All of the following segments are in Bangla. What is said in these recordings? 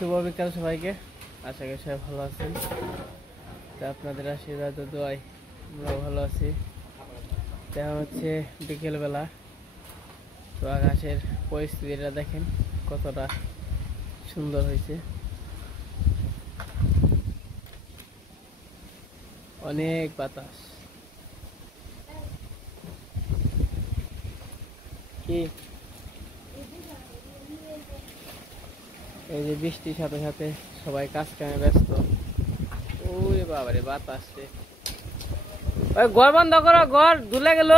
শুভ বিকাল সবাইকে। আশা করি সবাই ভালো আছেন। তো আপনাদের আশীর্বাদ ও দোয়ায় আমরাও ভালো আছি। দেখা হচ্ছে বিকেলবেলা। তো আকাশের পরিস্থিতিটা দেখেন কতটা সুন্দর হয়েছে। অনেক বাতাস। কি এই যে বৃষ্টির সাথে সাথে সবাই কাজ কামে ব্যস্ত। ওরে বাবারে বাতাস রে। ওই ঘর বন্ধ করো, ঘর ধুলে গেল।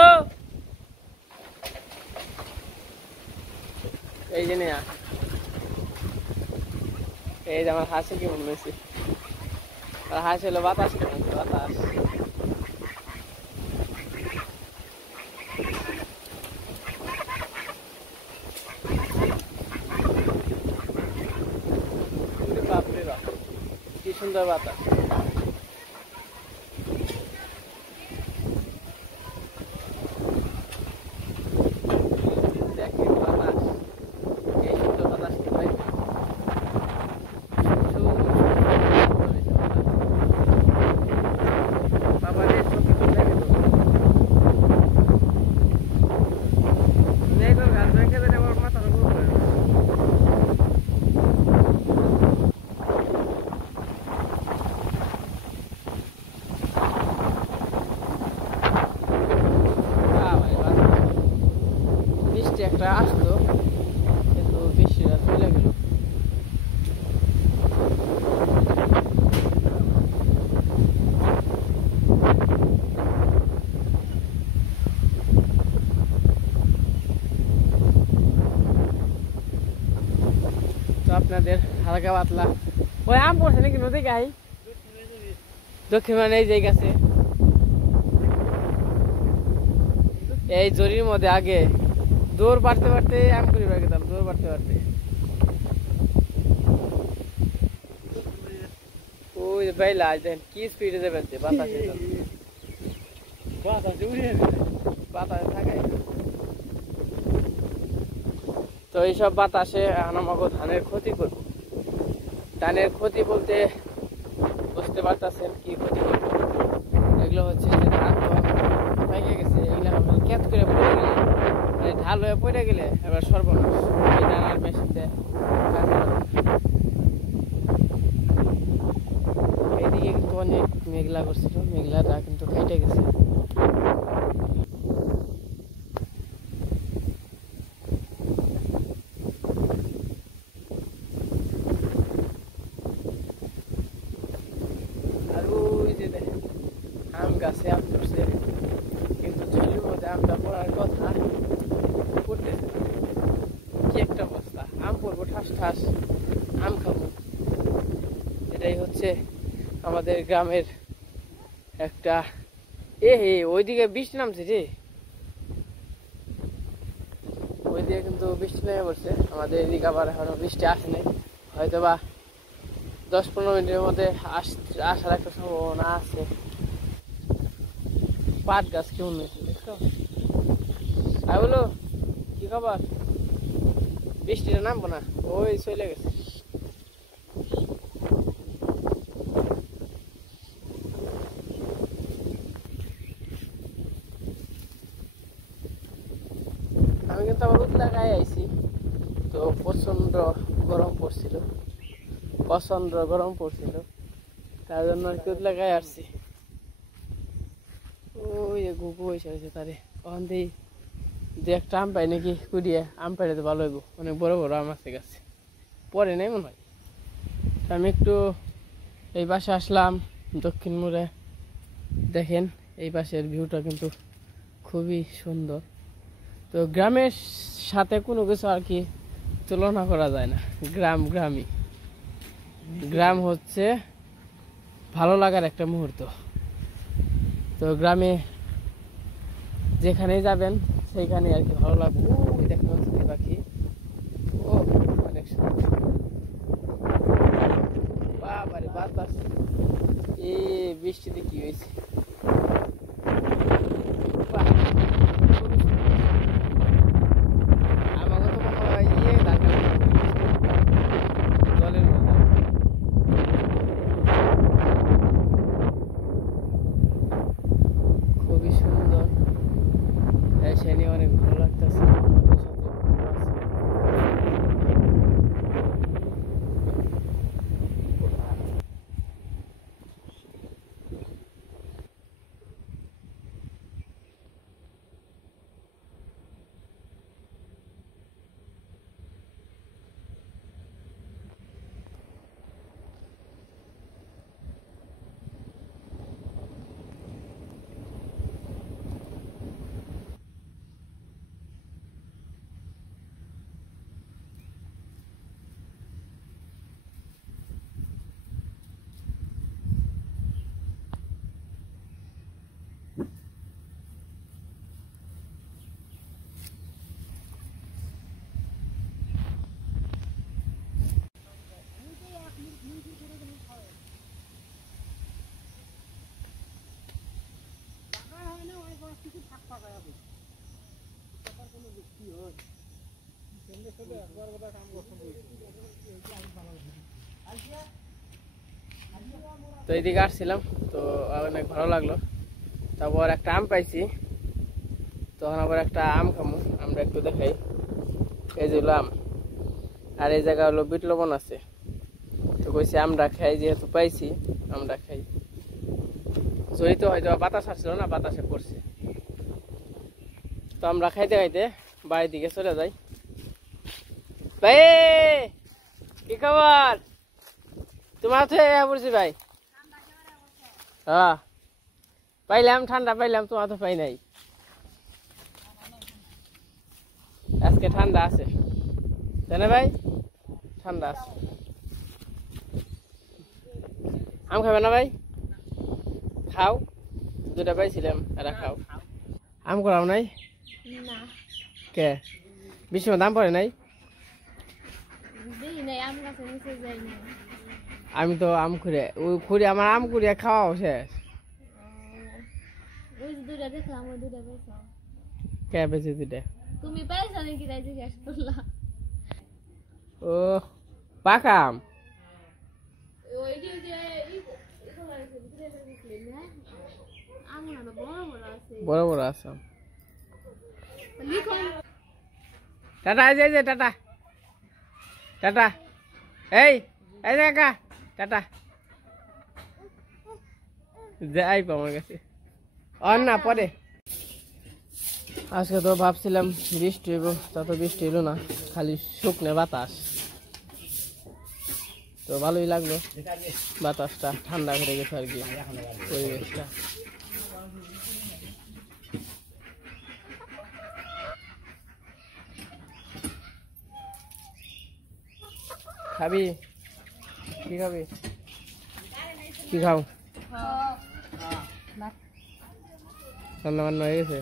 এই যে নেয়া, এই যে আমার হাসি কি মনে হয়েছে, আর হাসি হলো বাতাস কেমন বাতাস। বাপরে বাপ, কি সুন্দর বাতাস। দেখেন বাতাস, এই সুন্দর বাতাস কি ভাই। বাবা রে চোখে তো দেখে তো নেই, গাছ ভেঙে দেন আমার মাথার উপর করে। বৃষ্টি একটা আসতো কিন্তু বৃষ্টিটা চলে গেল। তো আপনাদের হালকা পাতলা ওই আম পড়ছে নাকি নদী গাই দক্ষিণ মানে এই জায়গা আছে, এই জরির মধ্যে আগে দৌড় পারতে পারতে আম করে গেতাম, দৌড় পারতে পারতে। ওই ভাই লাজ দেন কি স্পিডে যাবেন, বাতাসে বাতাসে থাকে। তো এইসব বাতাসে আমাকে ধানের ক্ষতি করবো। ধানের ক্ষতি বলতে বুঝতে পারতেছেন কি ক্ষতি করবো। এগুলো হচ্ছে যে ধান তো ভেঙে গেছে, এগুলো ক্যাচ করে পড়ে গেলে মানে ঢাল হয়ে পড়ে গেলে এবার সর্বনাশ। এই ধান আর মেশিন দিয়ে এইদিকে কিন্তু অনেক মেঘলা করছিল, মেঘলাটা কিন্তু কেটে গেছে। আর ওই যে দেখেন আম গাছে আম ধরছে, কিন্তু ঝুলির মধ্যে আমটা পড়ার কথা পড়তেছে। কি একটা অবস্থা, আম পড়বো ঠাস ঠাস, আম খাবো। এটাই হচ্ছে আমাদের গ্রামের একটা ওইদিকে বৃষ্টি নামছে রে, ওইদিকে কিন্তু বৃষ্টি নেমে পড়ছে। আমাদের এদিকে আবার এখনো বৃষ্টি আসেনি, হয়তো বা 10-15 মিনিটের মধ্যে আসার একটা সম্ভাবনা আছে। পাট গাছ কেমন হয়েছে দেখছো? আর বলো কি খবর? বৃষ্টিটা নামবো না, ওই চলে গেছে। আমি কিন্তু আবার উতলা গায়ে আইছি, তো প্রচন্ড গরম পড়ছিল, তার জন্য আর কি উতলা গায়ে আসছি। ওই যে ঘুঘু হয়েছে তারে ওখান থেকে যে একটা আম পাই নাকি কুড়িয়ে, আম পাইলে তো ভালো হইব, অনেক বড় বড় আম আছে গাছে, পরে নেই মনে হয়। আমি একটু এই পাশে আসলাম দক্ষিণ মোড়ে। দেখেন এই পাশের ভিউটা কিন্তু খুবই সুন্দর। তো গ্রামের সাথে কোনো কিছু আর কি তুলনা করা যায় না। গ্রাম হচ্ছে ভালো লাগার একটা মুহূর্ত। তো গ্রামে যেখানেই যাবেন সেইখানে আর কি ভালো লাগবে। ওই দেখতে পাচ্ছি পাখি, ও অনেক সুন্দর। বাবারে বাতাস, বৃষ্টিতে কি হয়েছে। আমাকে তো মনে হয় জলের মধ্যে তো এইদিকে আসছিলাম, তো অনেক ভালো লাগলো। তারপর একটা আম পাইছি, তখন আবার একটা আম খামু, আমরা একটু দেখাই। এই যে হলো আম, আর এই জায়গা হলো বিট লবণ আছে। তো কইছি আমরা খাই, যেহেতু পাইছি আমরা খাই। জড়িত হয়তো বাতাস আসছিল না, বাতাসে পড়ছে। তো আমরা খাইতে খাইতে বাড়ির দিকে চলে যাই। ভাই কি খবর? তোমার তো পড়ছি ভাই। হ্যাঁ পাইলাম, ঠান্ডা পাইলাম, তোমার তো পাই নাই। আজকে ঠান্ডা আছে তাই না ভাই? ঠান্ডা আছে। আম খাবে না ভাই? খাও, দুটা পাইছিলাম, এরা খাও। আম করাও নাই না কে? বেশি দাম পড়ে নাই? দেখি নাই, আম গাছের নিচে যাই না। আমি তো আম খুঁড়ে, ওই খুঁড়ে আমার আম খুঁড়িয়ে খাওয়াও শেষ। ওই যে দুইটা দেখলাম, ওই দুইটা পাইছো। কে বেশি দুটা? তুমি পাইছো নাকি তাই জিজ্ঞাসা করলাম। ও পাকা আম। ওই যে বড় বড় আছে। বড় বড় আছে আম। লিখুন টাটা, এই যে টাটা টাটা, এই এই যে কাকা টাটা। যাই পা আমার কাছে অন না পরে। আজকে তো ভাবছিলাম বৃষ্টি হইব, তা তো বৃষ্টি এলো না, খালি শুকনো বাতাস। তো ভালোই লাগলো, বাতাসটা ঠান্ডা করে গেছে আর কি পরিবেশটা। খাবি কি খাবি? কি খাও? রান্না বান্না হয়ে গেছে?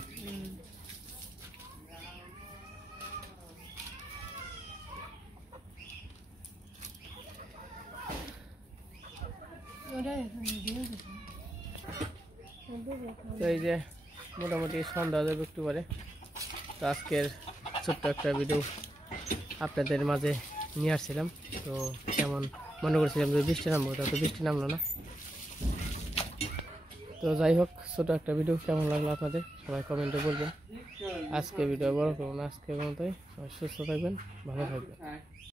তো এই যে মোটামুটি সন্ধ্যা যাবে একটু পরে। তো আজকের ছোট্ট একটা ভিডিও আপনাদের মাঝে নিয়ে আসছিলাম। তো কেমন মনে করছিলাম যে বৃষ্টি নামবো, তা তো বৃষ্টি নামলো না। তো যাই হোক, ছোট একটা ভিডিও কেমন লাগলো আপনাদের সবাই কমেন্টে বলবেন। আজকে ভিডিও বড় করবো না, আজকে মতোই। সবাই সুস্থ থাকবেন, ভালো থাকবেন।